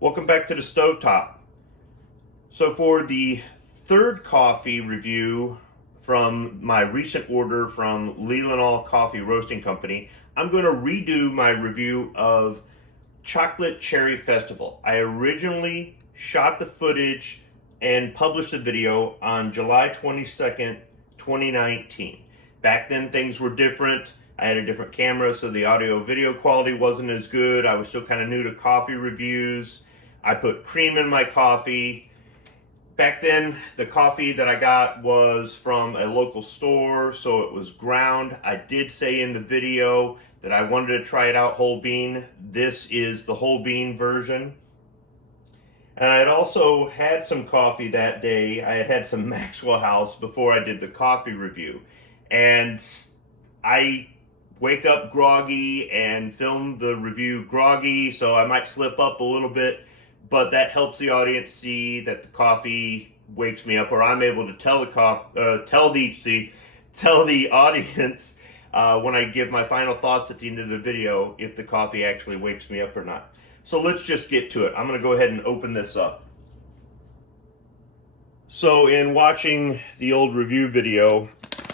Welcome back to the Stovetop. So for the third coffee review from my recent order from Leelanau Coffee Roasting Company, I'm going to redo my review of Chocolate Cherry Festival. I originally shot the footage and published the video on July 22nd, 2019. Back then things were different. I had a different camera, so the audio video quality wasn't as good. I was still kind of new to coffee reviews. I put cream in my coffee. Back then, the coffee that I got was from a local store, so it was ground. I did say in the video that I wanted to try it out whole bean. This is the whole bean version. And I had also had some coffee that day. I had some Maxwell House before I did the coffee review. And I wake up groggy and film the review groggy, so I might slip up a little bit, but that helps the audience see that the coffee wakes me up, or I'm able to tell the audience when I give my final thoughts at the end of the video if the coffee actually wakes me up or not. So let's just get to it. I'm going to go ahead and open this up. So in watching the old review video,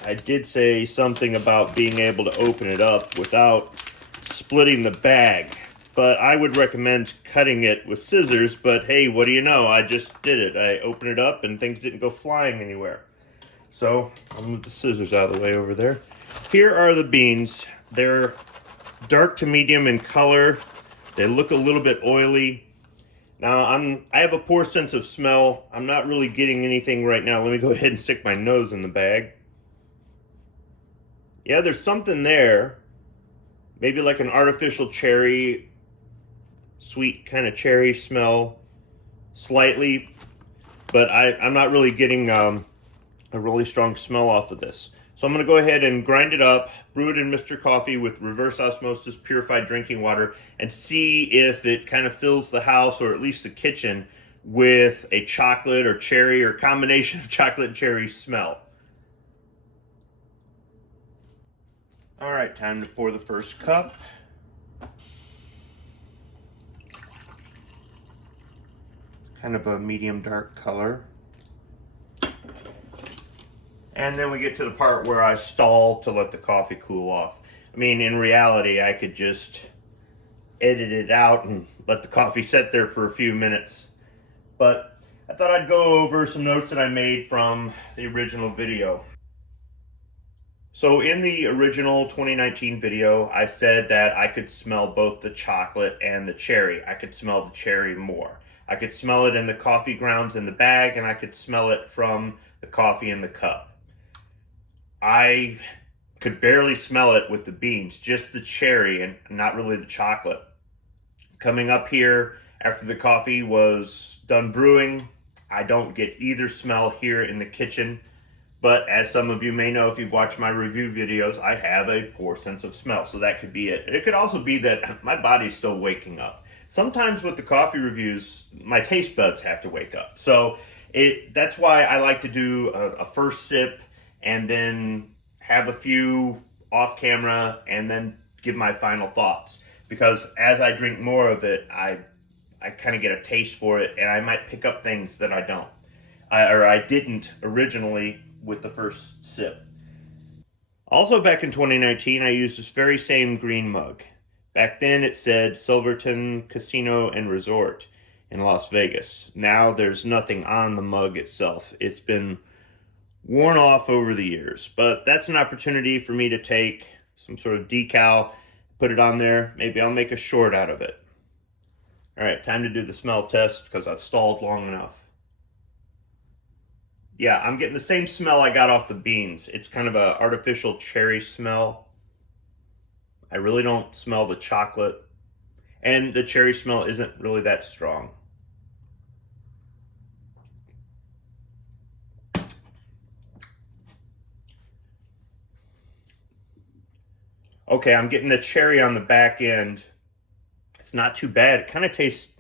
I did say something about being able to open it up without splitting the bag, but I would recommend cutting it with scissors. But hey, what do you know? I just did it. I opened it up and things didn't go flying anywhere. So I'll move the scissors out of the way over there. Here are the beans. They're dark to medium in color. They look a little bit oily. Now I have a poor sense of smell. I'm not really getting anything right now. Let me go ahead and stick my nose in the bag. Yeah, there's something there. Maybe like an artificial cherry, sweet kind of cherry smell, slightly. But I'm not really getting a really strong smell off of this. So I'm going to go ahead and grind it up, brew it in Mr. Coffee with reverse osmosis purified drinking water, and see if it kind of fills the house, or at least the kitchen, with a chocolate or cherry or combination of chocolate and cherry smell. All right, time to pour the first cup. Kind of a medium dark color. And then we get to the part where I stall to let the coffee cool off. I mean, in reality, I could just edit it out and let the coffee sit there for a few minutes. But I thought I'd go over some notes that I made from the original video. So in the original 2019 video, I said that I could smell both the chocolate and the cherry. I could smell the cherry more. I could smell it in the coffee grounds in the bag, and I could smell it from the coffee in the cup. I could barely smell it with the beans, just the cherry and not really the chocolate. Coming up here after the coffee was done brewing, I don't get either smell here in the kitchen. But as some of you may know, if you've watched my review videos, I have a poor sense of smell. So that could be it. It could also be that my body's still waking up. Sometimes with the coffee reviews, my taste buds have to wake up. So that's why I like to do a first sip and then have a few off camera and then give my final thoughts. Because as I drink more of it, I kind of get a taste for it, and I might pick up things that I don't. I didn't originally with the first sip. Also back in 2019, I used this very same green mug. Back then it said Silverton Casino and Resort in Las Vegas. Now there's nothing on the mug itself. It's been worn off over the years, but that's an opportunity for me to take some sort of decal, put it on there. Maybe I'll make a short out of it. All right, time to do the smell test because I've stalled long enough. Yeah, I'm getting the same smell I got off the beans. It's kind of an artificial cherry smell. I really don't smell the chocolate, and the cherry smell isn't really that strong. Okay, I'm getting the cherry on the back end. It's not too bad. It kind of tastes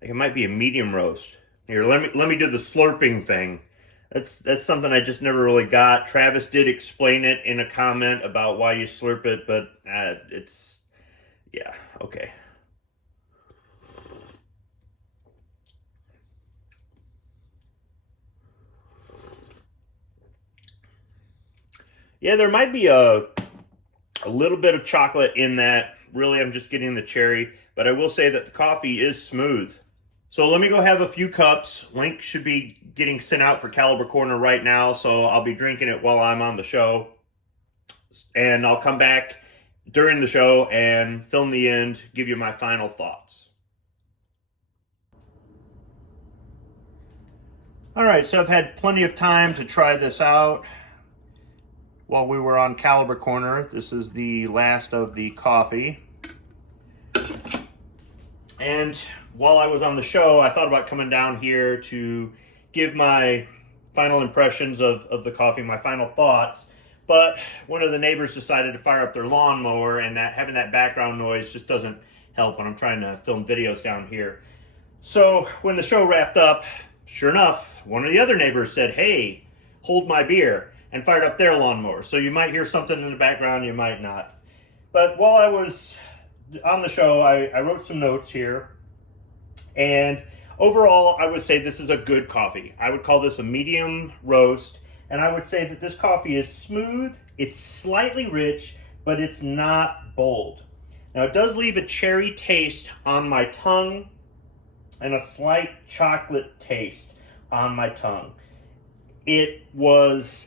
like it might be a medium roast. Here, let me do the slurping thing. That's something I just never really got. Travis did explain it in a comment about why you slurp it, but yeah, okay. Yeah, there might be a little bit of chocolate in that. Really, I'm just getting the cherry, but I will say that the coffee is smooth. So let me go have a few cups. Link should be getting sent out for Caliber Corner right now, so I'll be drinking it while I'm on the show. And I'll come back during the show and film the end, give you my final thoughts. All right, so I've had plenty of time to try this out while we were on Caliber Corner. This is the last of the coffee. And while I was on the show, I thought about coming down here to give my final impressions of the coffee, my final thoughts. But one of the neighbors decided to fire up their lawnmower, and that having that background noise just doesn't help when I'm trying to film videos down here. So when the show wrapped up, sure enough, one of the other neighbors said, "Hey, hold my beer," and fired up their lawnmower. So you might hear something in the background, you might not. But while I was on the show, I wrote some notes here. And overall, I would say this is a good coffee. I would call this a medium roast. And I would say that this coffee is smooth, it's slightly rich, but it's not bold. Now, it does leave a cherry taste on my tongue and a slight chocolate taste on my tongue. It was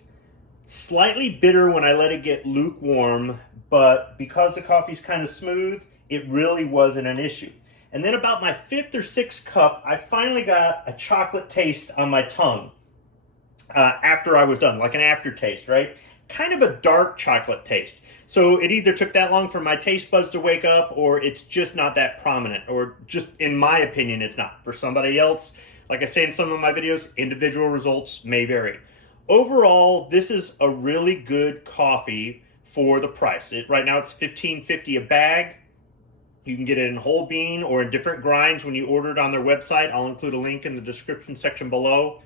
slightly bitter when I let it get lukewarm, but because the coffee's kind of smooth, it really wasn't an issue. And then about my 5th or 6th cup, I finally got a chocolate taste on my tongue after I was done, like an aftertaste, right? Kind of a dark chocolate taste. So it either took that long for my taste buds to wake up, or it's just not that prominent, or just in my opinion, it's not. For somebody else, like I say in some of my videos, individual results may vary. Overall, this is a really good coffee for the price. Right now it's $15.50 a bag. You can get it in whole bean or in different grinds when you order it on their website. I'll include a link in the description section below.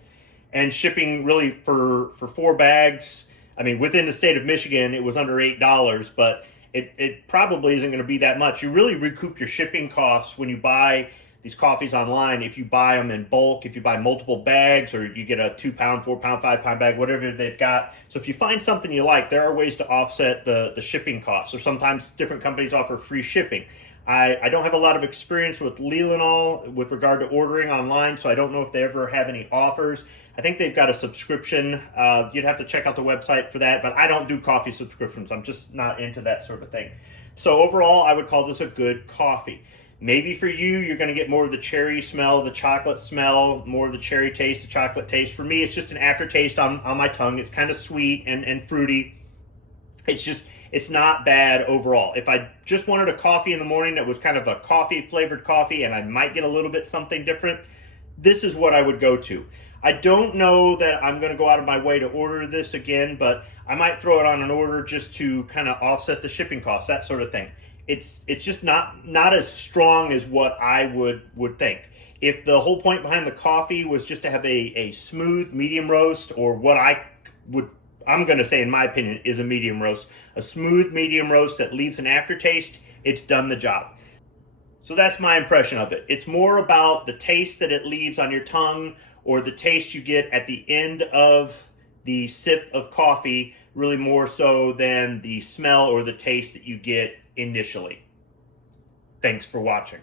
And shipping really for 4 bags, I mean, within the state of Michigan, it was under $8, but it probably isn't going to be that much. You really recoup your shipping costs when you buy these coffees online. If you buy them in bulk, if you buy multiple bags, or you get a 2-pound, 4-pound, 5-pound bag, whatever they've got. So if you find something you like, there are ways to offset the shipping costs. Or sometimes different companies offer free shipping. I don't have a lot of experience with Leelanau with regard to ordering online, so I don't know if they ever have any offers. I think they've got a subscription. You'd have to check out the website for that, but I don't do coffee subscriptions. I'm just not into that sort of thing. So overall, I would call this a good coffee. Maybe for you, you're going to get more of the cherry smell, the chocolate smell, more of the cherry taste, the chocolate taste. For me, it's just an aftertaste on my tongue. It's kind of sweet and fruity. It's not bad overall. If I just wanted a coffee in the morning that was kind of a coffee flavored coffee and I might get a little bit something different, this is what I would go to. I don't know that I'm going to go out of my way to order this again, but I might throw it on an order just to kind of offset the shipping costs, that sort of thing. It's just not as strong as what I would think. If the whole point behind the coffee was just to have a smooth medium roast, or what I'm going to say, in my opinion, is a medium roast. A smooth medium roast that leaves an aftertaste, it's done the job. So that's my impression of it. It's more about the taste that it leaves on your tongue, or the taste you get at the end of the sip of coffee, really more so than the smell or the taste that you get initially. Thanks for watching.